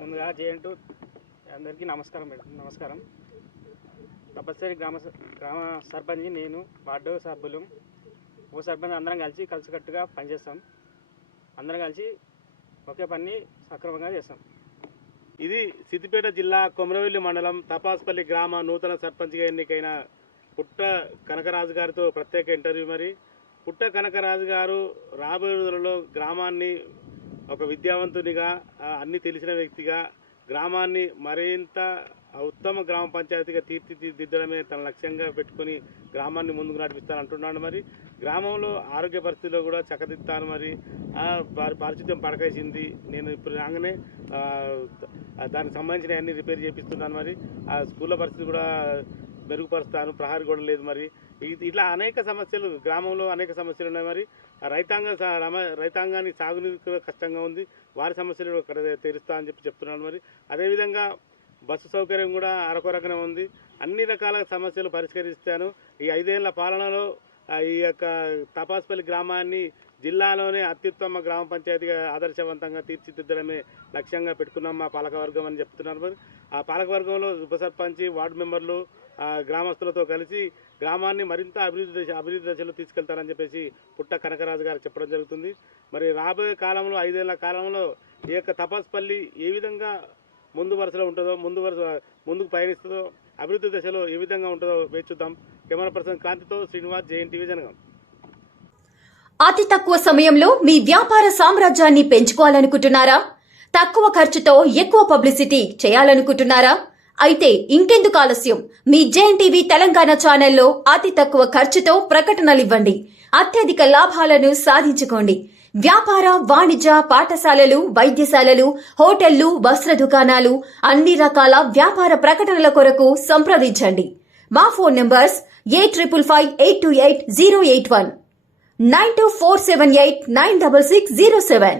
ముందుగా జేఎన్టీ అందరికీ నమస్కారం. తపస్సరి గ్రామ సర్పంచ్ నేను, వార్డు సభ్యులు, ఉప సర్పంచ్ అందరం కలిసికట్టుగా పనిచేస్తాం. అందరం కలిసి ఒకే పని సక్రమంగా చేస్తాం. ఇది సిద్దిపేట జిల్లా కొమరవెల్లి మండలం తపాస్పల్లి గ్రామ నూతన సర్పంచ్గా ఎన్నికైన పుట్ట కనకరాజు గారితో ప్రత్యేక ఇంటర్వ్యూ. మరి పుట్ట కనకరాజు గారు రాబోయే రోజులలో గ్రామాన్ని ఒక విద్యావంతునిగా, అన్ని తెలిసిన వ్యక్తిగా, గ్రామాన్ని మరింత ఉత్తమ గ్రామ పంచాయతీగా తీర్చిదిద్దడమే తన లక్ష్యంగా పెట్టుకుని గ్రామాన్ని ముందుకు నడిపిస్తానంటున్నాడు. మరి గ్రామంలో ఆరోగ్య పరిస్థితిలో కూడా చక్కదిద్దాను. మరి పారిశుద్ధ్యం పడకేసింది. నేను ఇప్పుడు రాగానే దానికి సంబంధించిన అన్ని రిపేర్ చేపిస్తున్నాను. మరి ఆ స్కూళ్ళ పరిస్థితి కూడా మెరుగుపరుస్తాను. ప్రహారీ కూడా లేదు. మరి ఇట్లా అనేక సమస్యలు గ్రామంలో ఉన్నాయి. మరి రైతాంగానికి సాగునీరు కూడా కష్టంగా ఉంది. వారి సమస్యలు అక్కడ తీరుస్తా అని చెప్తున్నాను. మరి అదేవిధంగా బస్సు సౌకర్యం కూడా అరకొరకనే ఉంది. అన్ని రకాల సమస్యలు పరిష్కరిస్తాను. ఈ 5 ఏళ్ల పాలనలో ఈ యొక్క తపాస్పల్లి గ్రామాన్ని జిల్లాలోనే అత్యుత్తమ గ్రామ పంచాయతీగా ఆదర్శవంతంగా తీర్చిదిద్దడమే లక్ష్యంగా పెట్టుకున్నాం మా పాలకవర్గం అని చెప్తున్నారు. మరి ఆ పాలకవర్గంలో ఉప సర్పంచ్, వార్డు మెంబర్లు, గ్రామస్తులతో కలిసి గ్రామాన్ని మరింత అభివృద్ధి దశలో తీసుకెళ్తారని చెప్పేసి పుట్ట కనకరాజు గారు చెప్పడం జరుగుతుంది. మరి రాబోయే కాలంలో 5 ఏళ్ల కాలంలో ఈ యొక్క తపాస్పల్లి ఏ విధంగా ముందు వరుసలో ఉంటుందో, ముందుకు పయనిస్తుందో, అభివృద్ధి దశలో ఏ విధంగా ఉంటుందో వేచి చూద్దాం. కెమెరా పర్సన్ కాంతితో శ్రీనివాస్, జేఎన్టీవీ జనగాం. అతి తక్కువ సమయంలో మీ వ్యాపార సామ్రాజ్యాన్ని పెంచుకోవాలనుకుంటున్నారా? తక్కువ ఖర్చుతో ఎక్కువ పబ్లిసిటీ చేయాలనుకుంటున్నారా? అయితే ఇంకెందుకు ఆలస్యం? మీ జేఎన్టీవీ తెలంగాణ ఛానల్లో అతి తక్కువ ఖర్చుతో ప్రకటనలివ్వండి. అత్యధిక లాభాలను సాధించుకోండి. వ్యాపార, వాణిజ్య, పాఠశాలలు, వైద్యశాలలు, హోటళ్లు, వస్త్ర దుకాణాలు, అన్ని రకాల వ్యాపార ప్రకటనల కొరకు సంప్రదించండి. మా ఫోన్ నంబర్స్ 8558280881 9247896607.